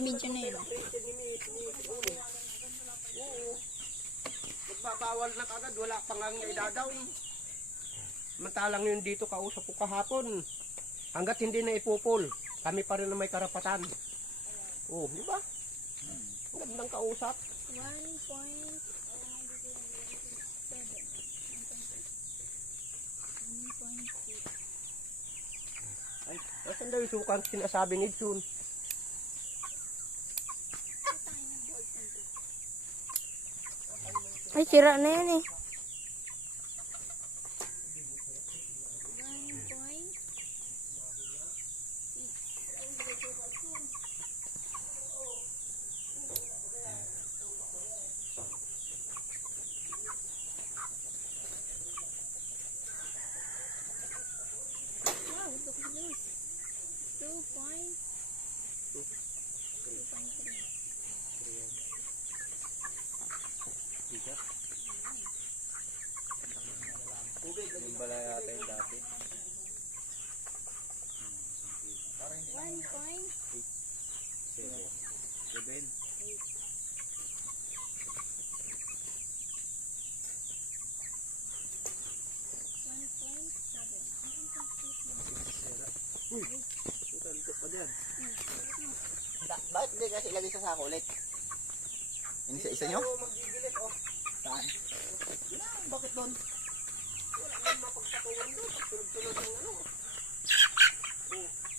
Naka-video na yun. Oo. Magbabawal na kagad, wala pang ang idadaw. Mantalang yun dito kausap ko kahapon. Hanggat hindi na ipupol, kami pa rin na may karapatan. Oh, di ba? Ang gandang kausap. 1.7. Ay, nasan daw yung sukang sinasabi ni Jun? Ay, sira na yan eh. 1.7. Bakit hindi kasi ilagay sa sako ulit? Isa nyo? Magbibilit, oh. Saan? Bakit doon? Wala nang mapagpatungan doon. Tulog-tulog ng ano. Oh.